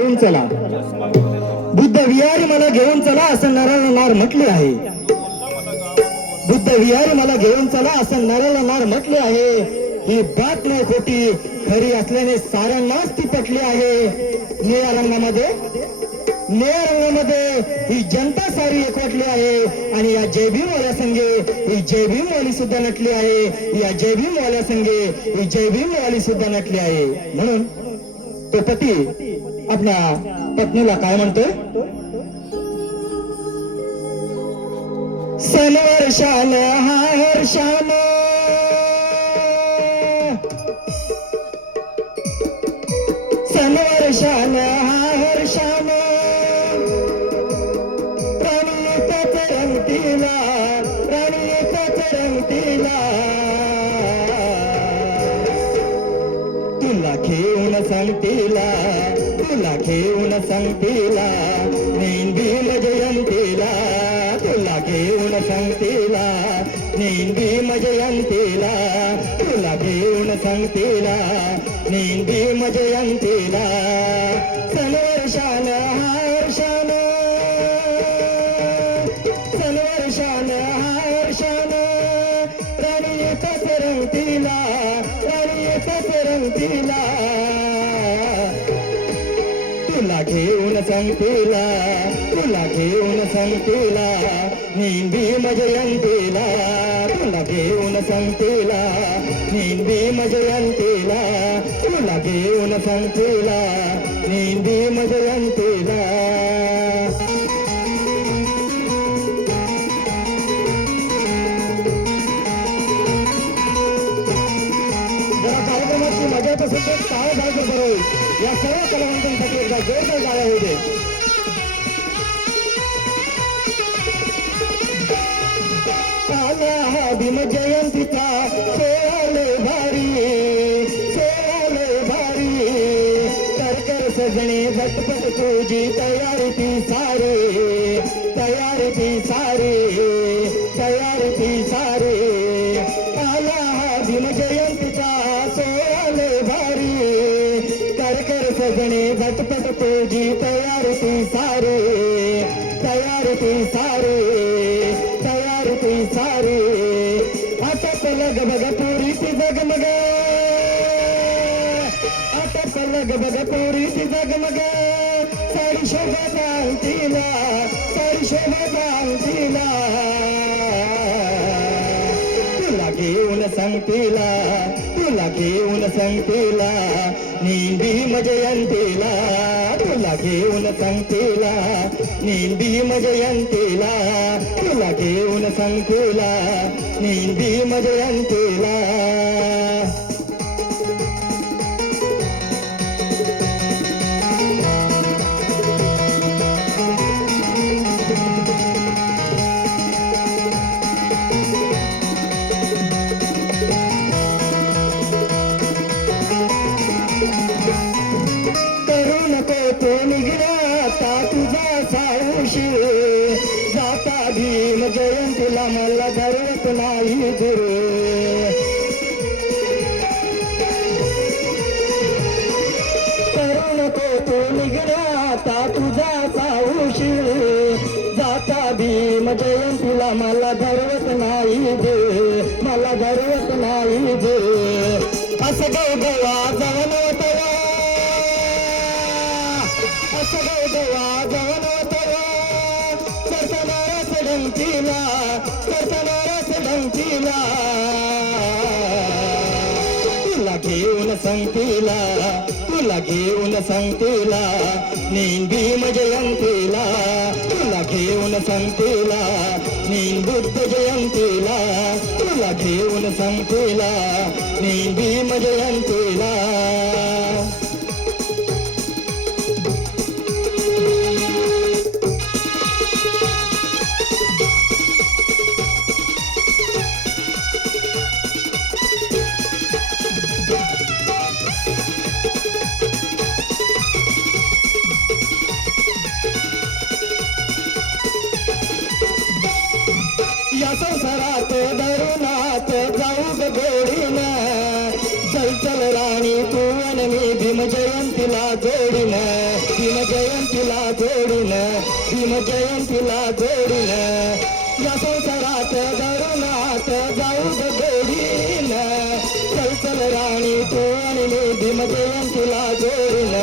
घेऊन चला बुद्ध विहारी मला घेऊन चला असं नराला नार म्हटले आहे. बुद्ध विहारी मला घेऊन चला असं नराला नार म्हटले आहे. ही बात नाही खोटी, खरी असल्याने साऱ्यांनाच ती पटली आहे. निळ्या रंगामध्ये ही जनता सारी एकवटली आहे आणि या जय भीम वाल्या संघे ही जय भीम वाली सुद्धा नटली आहे. या जय भीम वाल्या संघे ही जय भीम वाली सुद्धा नटली आहे. म्हणून तो पती आपल्या पत्नीला काय म्हणतोय? सनवर्षान हा हर्षान सनवर्षान हा हर्षान राणीचाच रंगतीला तुला घेऊन सांगतीला नेंदी जयंतीला तुला घेऊन सांगतीला नेंदी जयंतीला तुला घेऊन सांगतीला नेंदी जयंतीला सनवर्षान हर्षान राणीचाच रंगतीला तुला घेऊन सांगतीला नेंदी जयंतीला तुला घेऊन सांगतीला नेंदी जयंतीला तुला घेऊन सांगतीला नेंदी जयंतीला. कार्यक्रमाची मजा तर सध्या काय झालं बरोबर या सर्व कलावंतांसाठी एकदा जोरदार गाड्या होऊ दे. आला भीम जयंतीचा सोहळे भारी कर सजणे झटपट तुझी तयारी ती सारी आला भीम जयंतीचा सोहळे भारी कर सजणे झटपट तुझी तयारी ती सारी आता लगबग पुरीची जगमग सारी शोभा सांगतीला तुला घेऊन सांगतीला नेंदी जयंतीला तुला घेऊन सांगतीला नेंदी जयंतीला तुला घेऊन सांगतीला नेंदी जयंतीला. तुझा साऊशी जाता भीम जयंतीला मला धरत नाही गुरु करू नको तो निघण्याता तुझा साऊशी जाता भीम जयंतीला मला धरत नाही असं गौगवा जवळ तुला घेऊन सांगतीला नेंदी जयंतीला तुला घेऊन सांगतीला नेंद बुद्ध जयंतीला तुला घेऊन सांगतीला नेंदी जयंतीला. या संसारात धरुणात जाऊ गोडीन चल चल राणी तू आणि मी भीम जयंतीला जोडीन भीम जोडून भीम जयंतीला जोडून या संसारात दरुणात जाऊ ग गोडीन चल चल राणी तू आणि मी भीम जयंतीला जोडून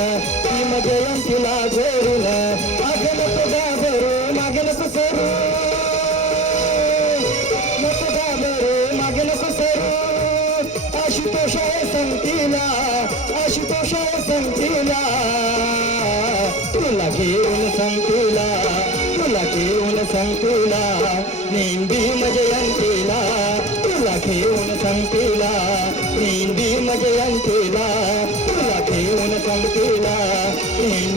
भीम जयंतीला जोडून अगं नको घाबरू मागे नको सरू नको घाबरू मागे नको सरू आशुतोषाय संगतीला आशुतोषाय संगतीला तुला घेऊन संगतीला तुला घेऊन संगतीला नेम भीम जयंतीला तुला घेऊन संगतीला नेम भीम जयंतीला तुला घेऊन संगतीला नेम